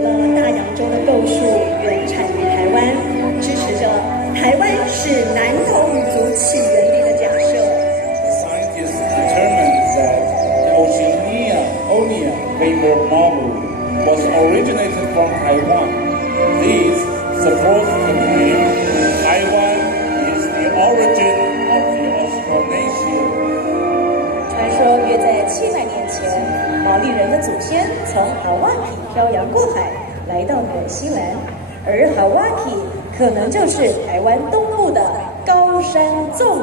了大洋洲的构树原产于台湾，支持着台湾是南投语族起源地的假设。Scientists determined that the Oceania vapor bubble was originated from Taiwan. This supports the claim Taiwan is the origin of the Australasia. 传说约在700年前，毛利人的祖先从好哇体漂洋过海，来到纽西兰，而好哇体可能就是台湾东部的高山纵谷。